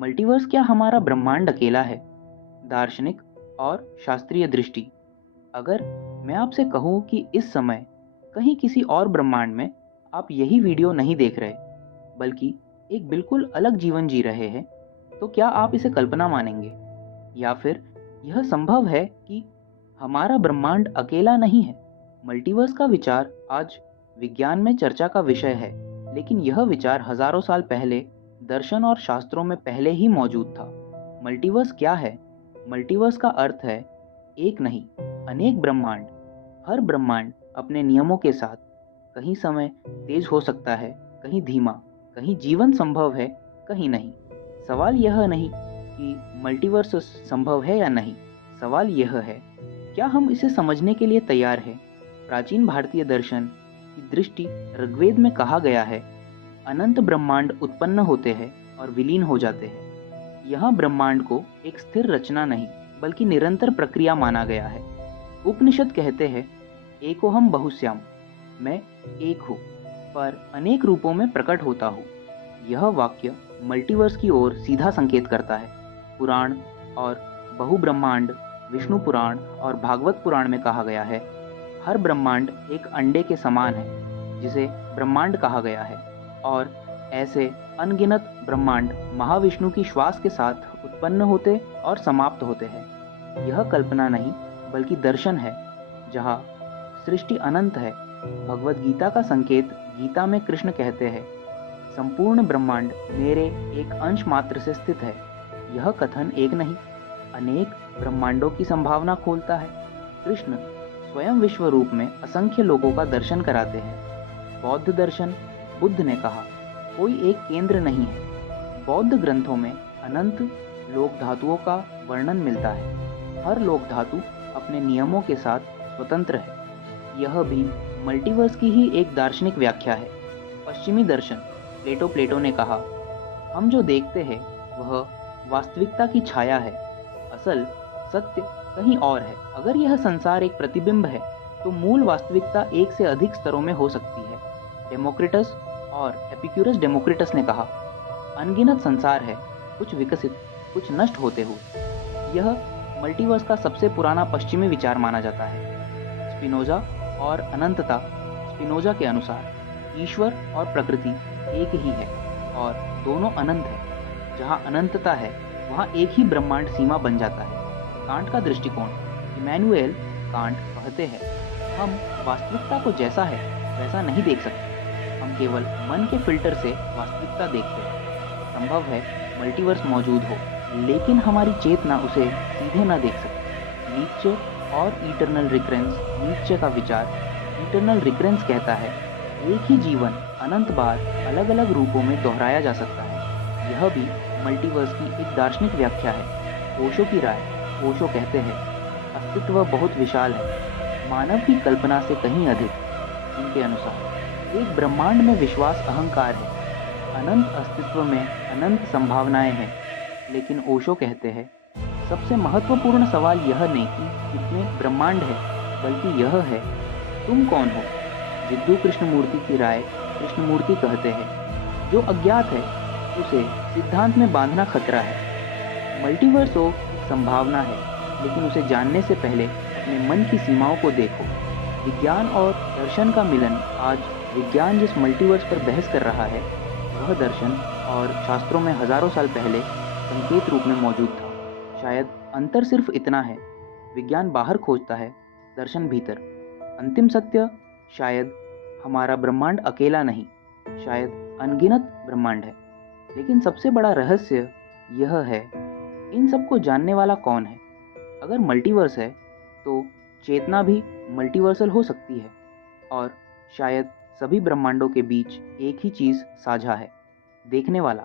Multiverse क्या हमारा ब्रह्मांड अकेला है? दार्शनिक और शास्त्रीय दृष्टि। अगर मैं आपसे कहूँ कि इस समय कहीं किसी और ब्रह्मांड में आप यही वीडियो नहीं देख रहे, बल्कि एक बिल्कुल अलग जीवन जी रहे हैं, तो क्या आप इसे कल्पना मानेंगे? या फिर यह संभव है कि हमारा ब्रह्मांड अकेला नहीं है? मल्टीवर्स का विचार आज विज्ञान में चर्चा का विषय है, लेकिन यह विचार हजारों साल पहले दर्शन और शास्त्रों में पहले ही मौजूद था। मल्टीवर्स क्या है? मल्टीवर्स का अर्थ है एक नहीं, अनेक ब्रह्मांड। हर ब्रह्मांड अपने नियमों के साथ, कहीं समय तेज हो सकता है, कहीं धीमा, कहीं जीवन संभव है, कहीं नहीं। सवाल यह नहीं कि मल्टीवर्स संभव है या नहीं, सवाल यह है क्या हम इसे समझने के लिए तैयार हैं। प्राचीन भारतीय दर्शन की दृष्टि ऋग्वेद में कहा गया है, अनंत ब्रह्मांड उत्पन्न होते हैं और विलीन हो जाते हैं। यह ब्रह्मांड को एक स्थिर रचना नहीं, बल्कि निरंतर प्रक्रिया माना गया है। उपनिषद कहते हैं, एकोहम बहुश्याम, मैं एक हूँ पर अनेक रूपों में प्रकट होता हूँ। यह वाक्य मल्टीवर्स की ओर सीधा संकेत करता है। पुराण और बहुब्रह्मांड, विष्णु पुराण और भागवत पुराण में कहा गया है, हर ब्रह्मांड एक अंडे के समान है जिसे ब्रह्मांड कहा गया है, और ऐसे अनगिनत ब्रह्मांड महाविष्णु की श्वास के साथ उत्पन्न होते और समाप्त होते हैं। यह कल्पना नहीं, बल्कि दर्शन है। जहाँ सृष्टि अनंत है, भगवत गीता का संकेत गीता में कृष्ण कहते हैं, संपूर्ण ब्रह्मांड मेरे एक अंश मात्र से स्थित है। यह कथन एक नहीं, अनेक ब्रह्मांडों की संभावना खोलता है। कृष्ण स्वयं विश्व रूप में असंख्य लोगों का दर्शन कराते हैं। बौद्ध दर्शन, बुद्ध ने कहा, कोई एक केंद्र नहीं है। बौद्ध ग्रंथों में अनंत लोक धातुओं का वर्णन मिलता है। हर लोक धातु अपने नियमों के साथ स्वतंत्र है। यह भी मल्टीवर्स की ही एक दार्शनिक व्याख्या है। पश्चिमी दर्शन, प्लेटो ने कहा, हम जो देखते हैं वह वास्तविकता की छाया है, असल सत्य कहीं और है। अगर यह संसार एक प्रतिबिंब है, तो मूल वास्तविकता एक से अधिक स्तरों में हो सकती है। डेमोक्रिटस और एपिक्यूरस डेमोक्रिटस ने कहा, अनगिनत संसार है, कुछ विकसित, कुछ नष्ट होते हुए। यह मल्टीवर्स का सबसे पुराना पश्चिमी विचार माना जाता है। स्पिनोजा और अनंतता। स्पिनोजा के अनुसार ईश्वर और प्रकृति एक ही है और दोनों अनंत है। जहाँ अनंतता है, वहाँ एक ही ब्रह्मांड सीमा बन जाता है। कांट का दृष्टिकोण। इमैनुएल कांट कहते हैं, हम वास्तविकता को जैसा है वैसा नहीं देख सकते, हम केवल मन के फिल्टर से वास्तविकता देखते हैं। संभव है मल्टीवर्स मौजूद हो, लेकिन हमारी चेतना उसे सीधे न देख सकती। नीत्शे और इटर्नल रिकरेंस। नीत्शे का विचार इटर्नल रिकरेंस कहता है, एक ही जीवन अनंत बार अलग अलग रूपों में दोहराया जा सकता है। यह भी मल्टीवर्स की एक दार्शनिक व्याख्या है। ओशो की राय। ओशो कहते हैं, अस्तित्व बहुत विशाल है, मानव की कल्पना से कहीं अधिक। उनके अनुसार एक ब्रह्मांड में विश्वास अहंकार है। अनंत अस्तित्व में अनंत संभावनाएं हैं। लेकिन ओशो कहते हैं, सबसे महत्वपूर्ण सवाल यह नहीं कि कितने ब्रह्मांड है, बल्कि यह है, तुम कौन हो। जिद्दू कृष्णमूर्ति की राय। कृष्णमूर्ति कहते हैं, जो अज्ञात है उसे सिद्धांत में बांधना खतरा है। मल्टीवर्स हो संभावना है, लेकिन उसे जानने से पहले अपने मन की सीमाओं को देखो। विज्ञान और दर्शन का मिलन। आज विज्ञान जिस मल्टीवर्स पर बहस कर रहा है, वह दर्शन और शास्त्रों में हजारों साल पहले संकेत रूप में मौजूद था। शायद अंतर सिर्फ इतना है, विज्ञान बाहर खोजता है, दर्शन भीतर। अंतिम सत्य, शायद हमारा ब्रह्मांड अकेला नहीं, शायद अनगिनत ब्रह्मांड है। लेकिन सबसे बड़ा रहस्य यह है, इन सबको जानने वाला कौन है। अगर मल्टीवर्स है, तो चेतना भी मल्टीवर्सल हो सकती है, और शायद सभी ब्रह्मांडों के बीच एक ही चीज साझा है, देखने वाला।